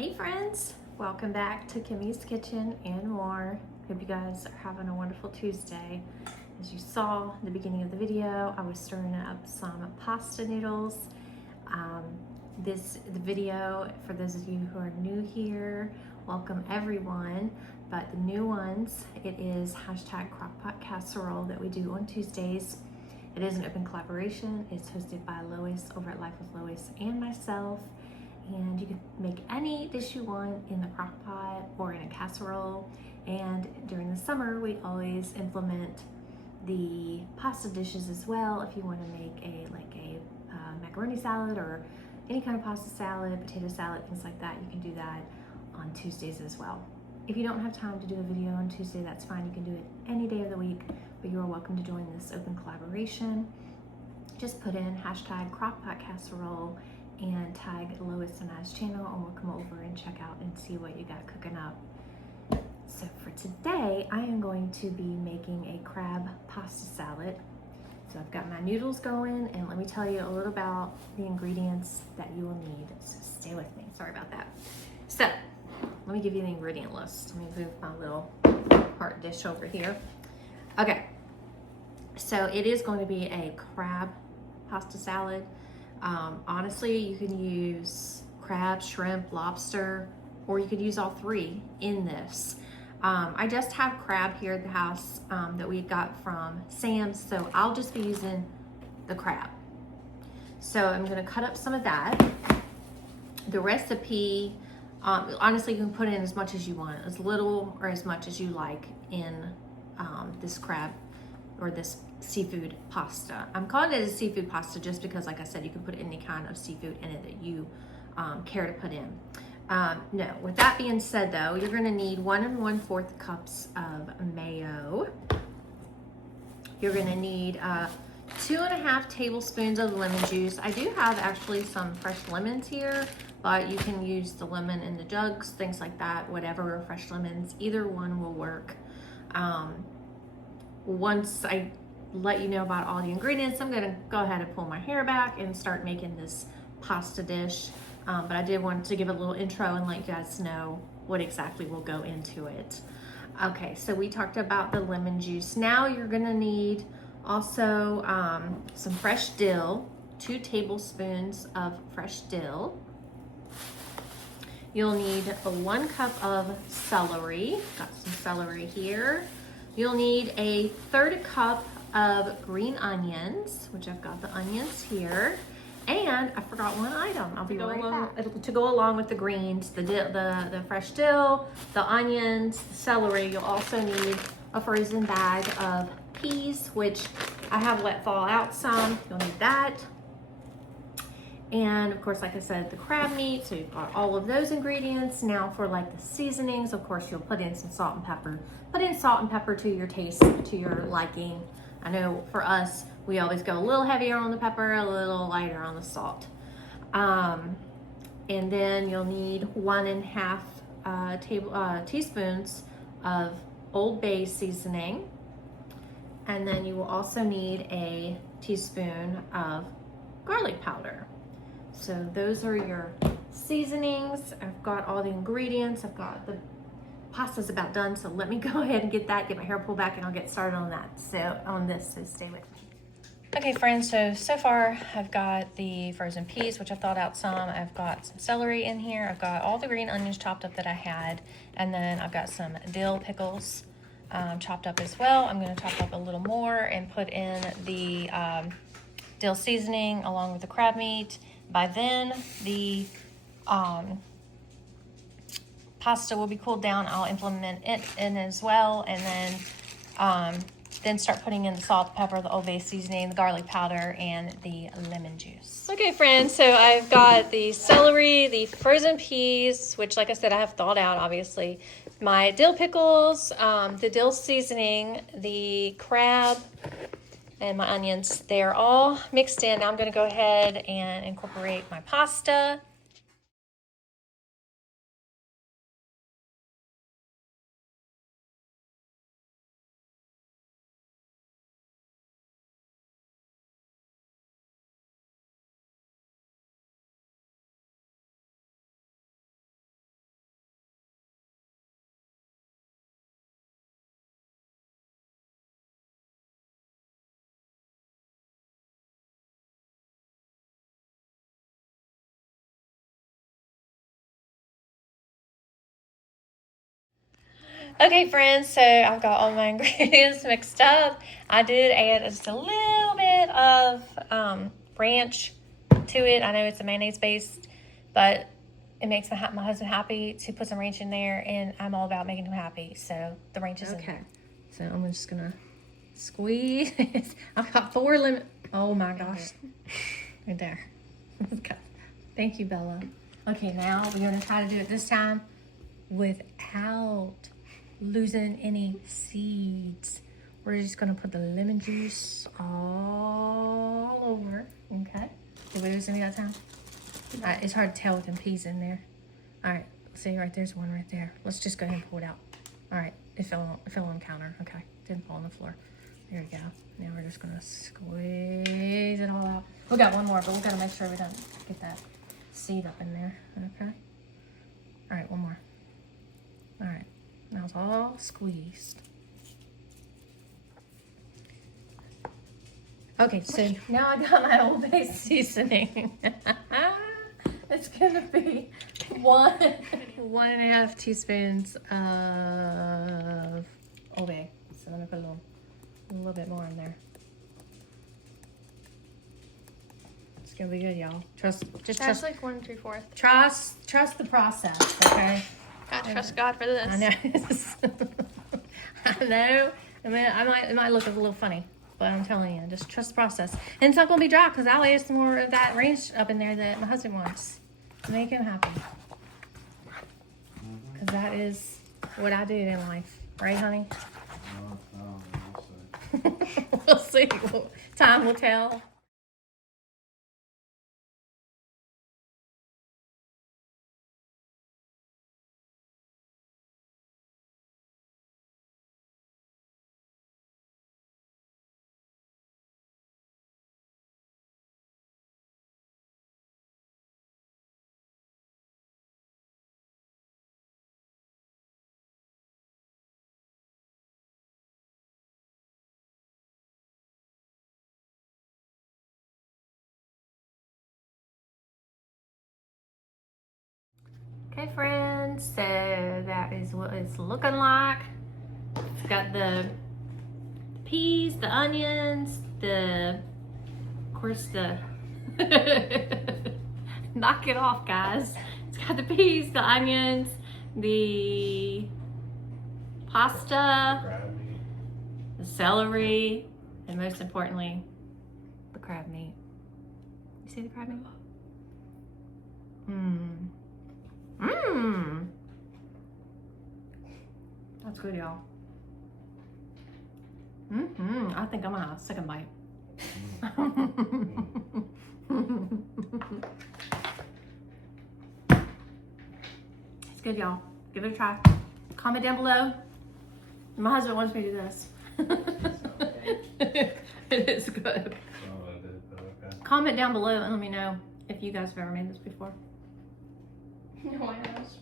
Hey friends, welcome back to Kimmy's Kitchen and more. Hope you guys are having a wonderful Tuesday. As you saw in the beginning of the video, I was stirring up some pasta noodles. The video, for those of you who are new here, welcome everyone. But the new ones, it is hashtag crockpot casserole that we do on Tuesdays. It is an open collaboration. It's hosted by Lois over at Life with Lois and myself. And you can make any dish you want in the crock pot or in a casserole. And during the summer, we always implement the pasta dishes as well. If you want to make a macaroni salad or any kind of pasta salad, potato salad, things like that, you can do that on Tuesdays as well. If you don't have time to do a video on Tuesday, that's fine. You can do it any day of the week, but you are welcome to join this open collaboration. Just put in hashtag crockpot casserole and tag Lois and I's channel, and we'll come over and check out and see what you got cooking up. So for today, I am going to be making a crab pasta salad. So I've got my noodles going, and let me tell you a little about the ingredients that you will need. So stay with me, sorry about that. So let me give you the ingredient list. Let me move my little part dish over here. Okay, so it is going to be a crab pasta salad. Honestly, you can use crab, shrimp, lobster, or you could use all three in this. I just have crab here at the house that we got from Sam's, so I'll just be using the crab. So I'm gonna cut up some of that. The recipe, honestly, you can put in as much as you want, as little or as much as you like in this crab or this seafood pasta. I'm calling it a seafood pasta just because, like I said, you can put any kind of seafood in it that you care to put in. No, with that being said though, you're gonna need 1 1/4 cups of mayo. You're gonna need 2.5 tablespoons of lemon juice. I do have actually some fresh lemons here, but you can use the lemon in the jugs, things like that, whatever, fresh lemons, either one will work. Once I let you know about all the ingredients, I'm gonna go ahead and pull my hair back and start making this pasta dish. But I did want to give a little intro and let you guys know what exactly will go into it. Okay, so we talked about the lemon juice. Now you're gonna need also some fresh dill, 2 tablespoons of fresh dill. You'll need 1 cup of celery. Got some celery here. You'll need a 1/3 cup of green onions, which I've got the onions here. And I forgot one item. I'll be right back. To go along with the greens, the fresh dill, the onions, the celery, you'll also need a frozen bag of peas, which I have let thaw out some. You'll need that. And of course, like I said, the crab meat, so you've got all of those ingredients. Now for like the seasonings, of course, you'll put in some salt and pepper. Put in salt and pepper to your taste, to your liking. I know for us, we always go a little heavier on the pepper, a little lighter on the salt. And then you'll need 1.5 teaspoons of Old Bay seasoning. And then you will also need a teaspoon of garlic powder. So those are your seasonings. I've got all the ingredients. I've got the pasta's about done, so let me go ahead and get my hair pulled back, and I'll get started on that. So stay with me. Okay friends, so far I've got the frozen peas, which I've thawed out some. I've got some celery in here. I've got all the green onions chopped up that I had, and then I've got some dill pickles chopped up as well. I'm gonna chop up a little more and put in the dill seasoning along with the crab meat. By then, the pasta will be cooled down. I'll implement it in as well, and then start putting in the salt, pepper, the Old Bay seasoning, the garlic powder, and the lemon juice. Okay, friends, so I've got the celery, the frozen peas, which, like I said, I have thawed out, obviously, my dill pickles, the dill seasoning, the crab, and my onions. They're all mixed in. Now I'm going to go ahead and incorporate my pasta. Okay, friends, so I've got all my ingredients mixed up. I did add just a little bit of ranch to it. I know it's a mayonnaise based, but it makes my husband happy to put some ranch in there, and I'm all about making him happy. So the ranch is in there. So I'm just gonna squeeze. I've got 4 lemon. Oh my gosh, right there. Thank you, Bella. Okay, now we're gonna try to do it this time without losing any seeds. We're just gonna put the lemon juice all over. Okay. Did we lose any that time? It's hard to tell with them peas in there. All right. See, right there's one right there. Let's just go ahead and pull it out. All right. It fell on the counter. Okay. Didn't fall on the floor. There we go. Now we're just gonna squeeze it all out. We got one more, but we gotta make sure we don't get that seed up in there. Okay. All right. One more. All right. Now it's all squeezed. Okay, so now I got my Old Bay seasoning. It's gonna be 1.5 teaspoons of Old Bay. So let me put a little bit more in there. It's gonna be good, y'all. Trust. That's like 1 3/4. Trust the process, okay? I trust God for this. I know. I know. I mean, it might look a little funny, but I'm telling you, just trust the process. And it's not gonna be dry because I'll add some more of that ranch up in there that my husband wants to make him happy. Because that is what I do in life, right, honey? We'll see. Time will tell. Okay, friends, so that is what it's looking like. It's got the peas, the onions, of course, knock it off, guys. It's got the peas, the onions, the pasta, the celery, and most importantly, the crab meat. You see the crab meat? That's good, y'all. I think I'm gonna have a second bite. It's good, y'all. Give it a try. Comment down below. My husband wants me to do this. It is good. Comment down below and let me know if you guys have ever made this before. No one knows.